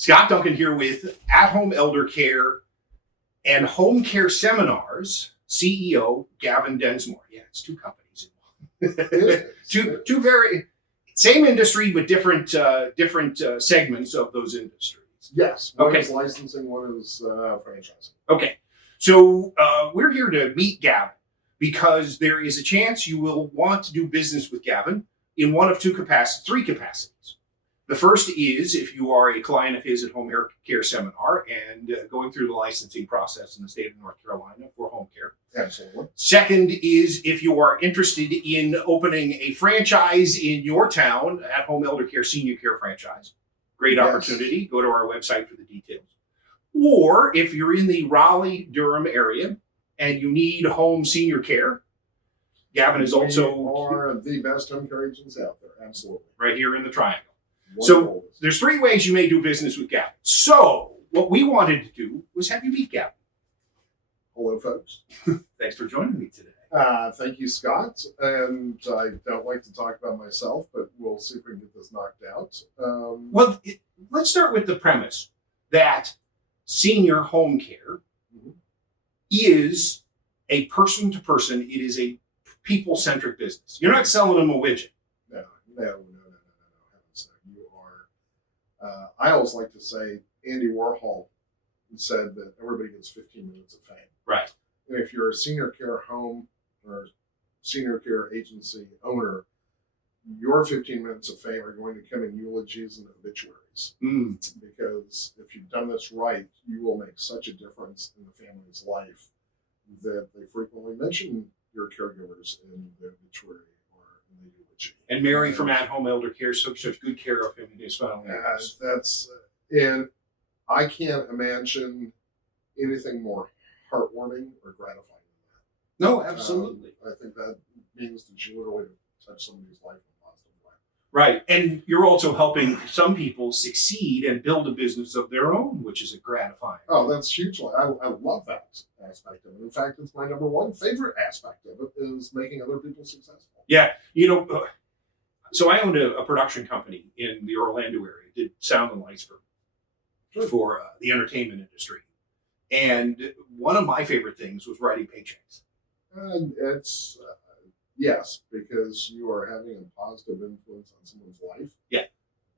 Scott Duncan here with At Home Eldercare and Home Care Seminars CEO Gavin Densmore. Yeah, it's two companies in one. two very same industry, but different segments of those industries. Yes. One is licensing, one is franchising. Okay. So we're here to meet Gavin because there is a chance you will want to do business with Gavin in one of three capacities. The first is if you are a client of his at Home Eldercare Seminar and going through the licensing process in the state of North Carolina for home care. Absolutely. Second is if you are interested in opening a franchise in your town at Home Eldercare Senior Care Franchise. Great opportunity. Go to our website for the details. Or if you're in the Raleigh-Durham area and you need home senior care, Gavin is also... We are the best home care agents out there. Absolutely. Right here in the Triangle. Wonderful. So there's three ways you may do business with Gavin. So what we wanted to do was have you meet Gavin. Hello, folks. Thanks for joining me today. Thank you, Scott. And I don't like to talk about myself, but we'll see if we can get this knocked out. Let's start with the premise that senior home care is a person-to-person. It is a people-centric business. You're not selling them a widget. No. You are. I always like to say Andy Warhol said that everybody gets 15 minutes of fame. Right. And if you're a senior care home or senior care agency owner, your 15 minutes of fame are going to come in eulogies and obituaries. Because if you've done this right, you will make such a difference in the family's life that they frequently mention your caregivers in the obituary or in the eulogy. And Mary from At Home Eldercare took such good care of him and his family. And I can't imagine anything more heartwarming or gratifying than that. No, absolutely. I think that means that you literally touch somebody's life in a positive way. Right. And you're also helping some people succeed and build a business of their own, which is a gratifying. Oh, that's huge. I love that aspect of it. In fact, it's my number one favorite aspect of it is making other people successful. Yeah. So I owned a production company in the Orlando area, did sound and lights for the entertainment industry. And one of my favorite things was writing paychecks. And it's, yes, because you are having a positive influence on someone's life. Yeah.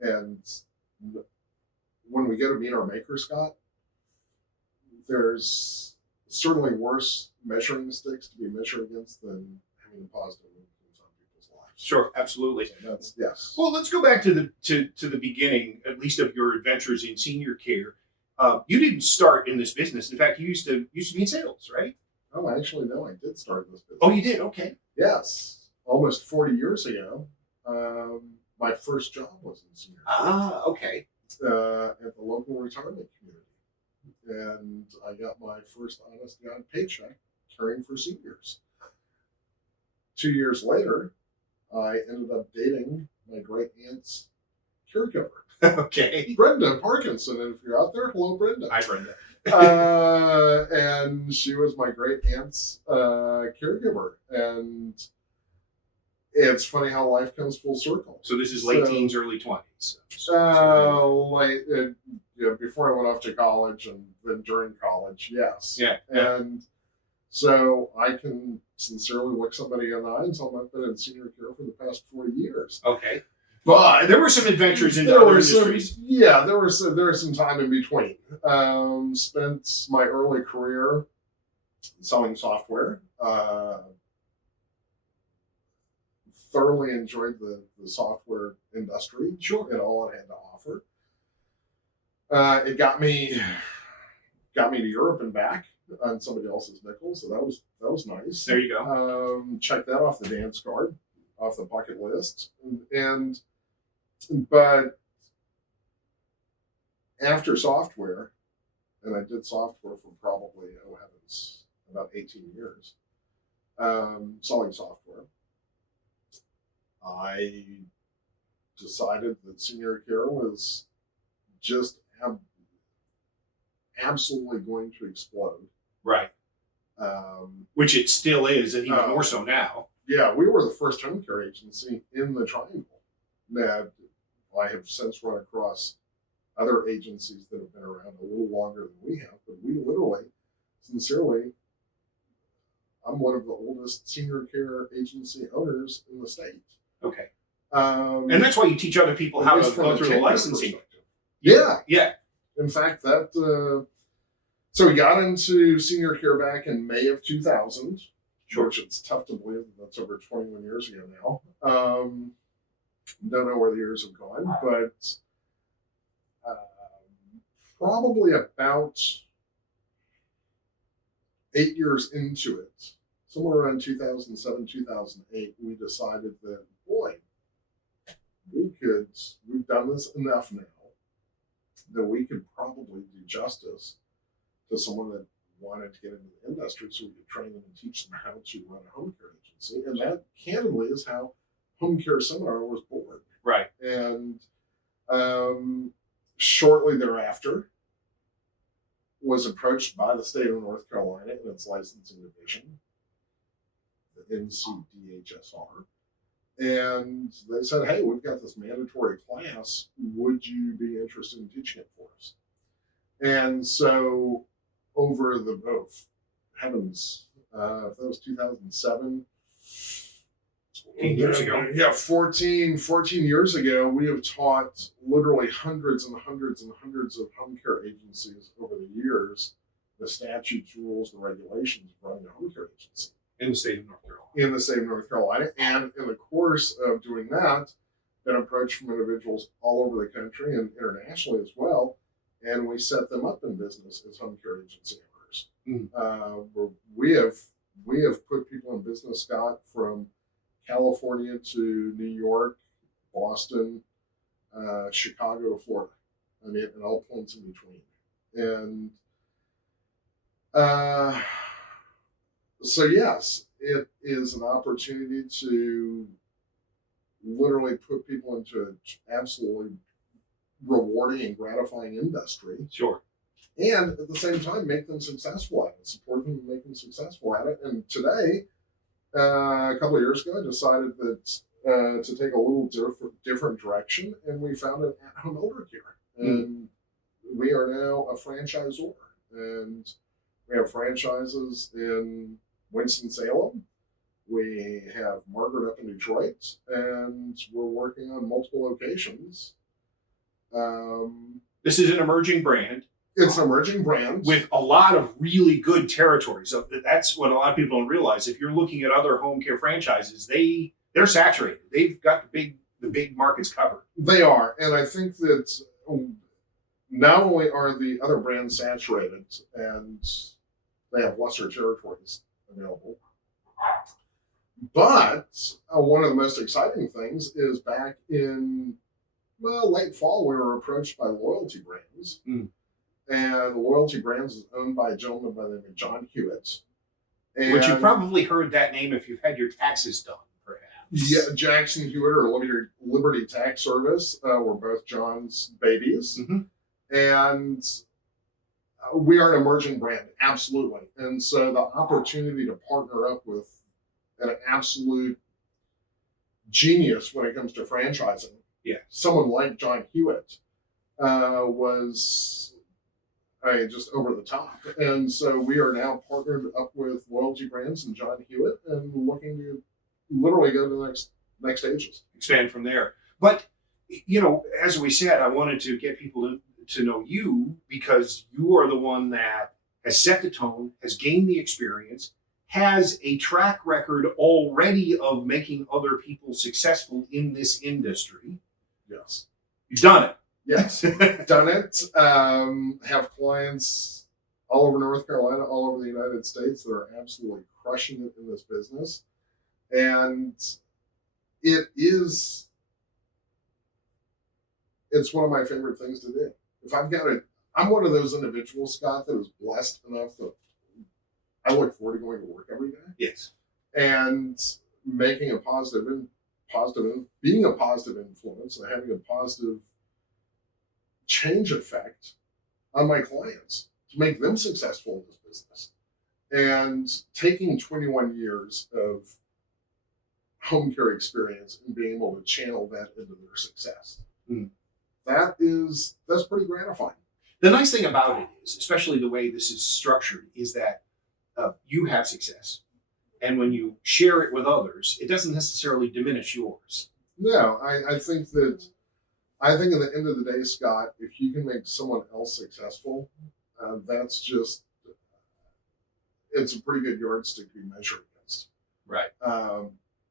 And when we go to meet our maker, Scott, there's certainly worse measuring sticks to be measured against than having a positive influence on people's lives. Sure, absolutely. So yes. Well, let's go back to the beginning, at least of your adventures in senior care. You didn't start in this business. In fact, you used to be in sales, right? Oh, actually, no, I did start this business. Oh, you did? Okay. Yes. Almost 40 years ago, my first job was in senior care. Okay. At the local retirement community. And I got my first honest-to-God paycheck caring for seniors. 2 years later, I ended up dating my great-aunt's caregiver. Okay. Brenda Parkinson, and if you're out there, hello, Brenda. Hi, Brenda. And she was my great-aunt's caregiver. And it's funny how life comes full circle. So this is late teens, early 20s. Before I went off to college and then during college, yes. Yeah. And so I can sincerely look somebody in the eye and tell them I've been in senior care for the past 40 years. Okay. But there were some adventures in other industries. There was some time in between. Spent my early career selling software. Thoroughly enjoyed the software industry. Sure. And all it had to offer. It got me to Europe and back on somebody else's nickel, so that was nice. There you go. Check that off the dance card, off the bucket list, but after software, and I did software for probably about 18 years, selling software. I decided that senior care was just absolutely going to explode. Right. Which it still is, and even more so now. Yeah, we were the first home care agency in the Triangle that I have since run across other agencies that have been around a little longer than we have, but we literally, sincerely, I'm one of the oldest senior care agency owners in the state. Okay. And that's why you teach other people how to go through the licensing. Yeah. Yeah. In fact, so we got into senior care back in May of 2000, which it's tough to believe that's over 21 years ago now. Don't know where the years have gone, but probably about 8 years into it, somewhere around 2007, 2008, we decided that, boy, we've done this enough now that we could probably do justice to someone that wanted to get into the industry, so we could train them and teach them how to run a home care agency. And that, candidly, is how Home Care Seminar was born. Right. And shortly thereafter, was approached by the state of North Carolina in its licensing division, the NCDHSR, and they said, hey, we've got this mandatory class. Would you be interested in teaching it for us? And so over the, heavens, if that was 2007, 14 years ago. Yeah, 14 years ago, we have taught literally hundreds and hundreds and hundreds of home care agencies over the years the statutes, rules, and regulations of running a home care agency. In the state of North Carolina. In the state of North Carolina. And in the course of doing that, been approached from individuals all over the country and internationally as well. And we set them up in business as home care agency owners. Mm. We have put people in business, Scott, from California to New York, Boston, Chicago to Florida. I mean, and all points in between. And so yes, it is an opportunity to literally put people into an absolutely rewarding and gratifying industry. Sure. And at the same time, make them successful at it, support them and make them successful at it. And today, a couple of years ago, I decided that to take a little different direction, and we founded Home Eldercare. And we are now a franchisor, and we have franchises in Winston-Salem. We have Margaret up in Detroit, and we're working on multiple locations. This is an emerging brand. It's an emerging brand with a lot of really good territory. So that's what a lot of people don't realize. If you're looking at other home care franchises, they're saturated. They've got the big markets covered. They are, and I think that not only are the other brands saturated and they have lesser territories available, but one of the most exciting things is back in late fall, we were approached by Loyalty Brands. And Loyalty Brands is owned by a gentleman by the name of John Hewitt. Which you've probably heard that name if you've had your taxes done, perhaps. Yeah, Jackson Hewitt or Liberty Tax Service were both John's babies. Mm-hmm. And we are an emerging brand, absolutely. And so the opportunity to partner up with an absolute genius when it comes to franchising, someone like John Hewitt, was just over the top. And so we are now partnered up with Loyalty Brands and John Hewitt and looking to literally go to the next stages. Expand from there. But, as we said, I wanted to get people to know you because you are the one that has set the tone, has gained the experience, has a track record already of making other people successful in this industry. Yes. You've done it. Yes, done it. Have clients all over North Carolina, all over the United States that are absolutely crushing it in this business. And it's one of my favorite things to do. If I've got I'm one of those individuals, Scott, that is blessed enough that I look forward to going to work every day. Yes. And making a being a positive influence and having a positive change effect on my clients to make them successful in this business. And taking 21 years of home care experience and being able to channel that into their success. That that's pretty gratifying. The nice thing about it is, especially the way this is structured, is that you have success. And when you share it with others, it doesn't necessarily diminish yours. No, I think at the end of the day, Scott, if you can make someone else successful, it's a pretty good yardstick to be measured against. Right.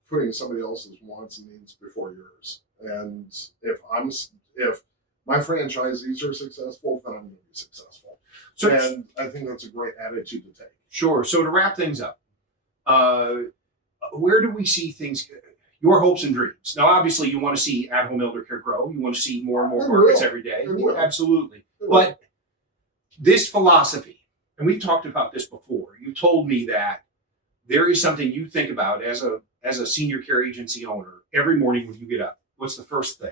Putting somebody else's wants and needs before yours. And if my franchisees are successful, then I'm going to be successful. And I think that's a great attitude to take. Sure. So to wrap things up, where do we see things, your hopes and dreams? Now, obviously, you want to see At Home Eldercare grow. You want to see more and more markets every day. Absolutely. But this philosophy, and we've talked about this before, you told me that there is something you think about as a senior care agency owner every morning when you get up. What's the first thing?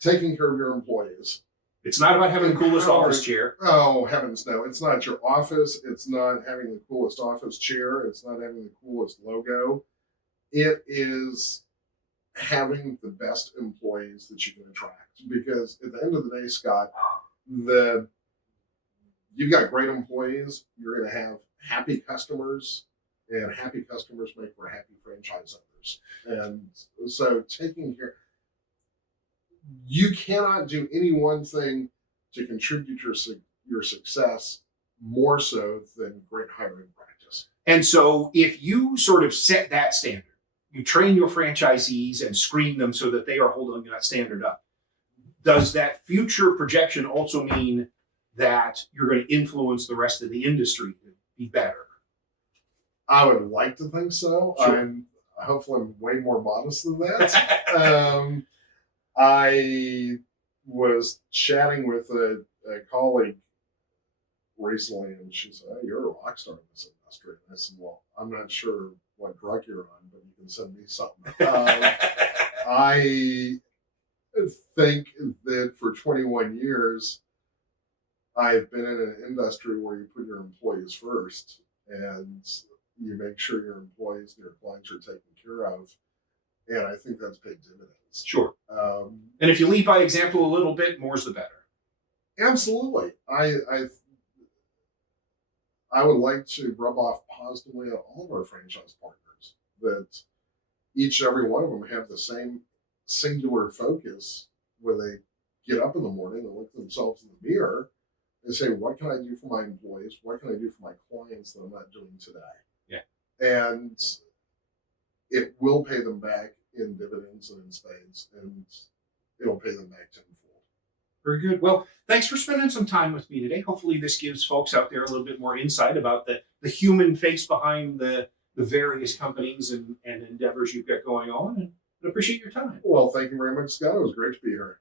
Taking care of your employees. It's not about having the coolest office chair. Oh, heavens no. It's not your office. It's not having the coolest office chair. It's not having the coolest logo. It is having the best employees that you can attract. Because at the end of the day, Scott, you've got great employees. You're going to have happy customers, and happy customers make for happy franchise owners. And so taking care, you cannot do any one thing to contribute your success more so than great hiring practice. And so if you sort of set that standard, you train your franchisees and screen them so that they are holding that standard up, does that future projection also mean that you're going to influence the rest of the industry to be better? I would like to think so. Sure. Hopefully I'm way more modest than that. I was chatting with a colleague recently, and she said, "Oh, you're a rock star in this industry." And I said, "Well, I'm not sure what drug you're on, but you can send me something." I think that for 21 years, I've been in an industry where you put your employees first, and you make sure your employees and your clients are taken care of. And I think that's paid dividends. Sure. And if you lead by example a little bit, more's the better. Absolutely. I would like to rub off positively on all of our franchise partners, that each and every one of them have the same singular focus when they get up in the morning and look at themselves in the mirror and say, what can I do for my employees? What can I do for my clients that I'm not doing today? Yeah. And it will pay them back in dividends and in spades, and it'll pay them back tenfold. Very good. Well, thanks for spending some time with me today. Hopefully this gives folks out there a little bit more insight about the human face behind the various companies and endeavors you've got going on, and I appreciate your time. Well, thank you very much, Scott. It was great to be here.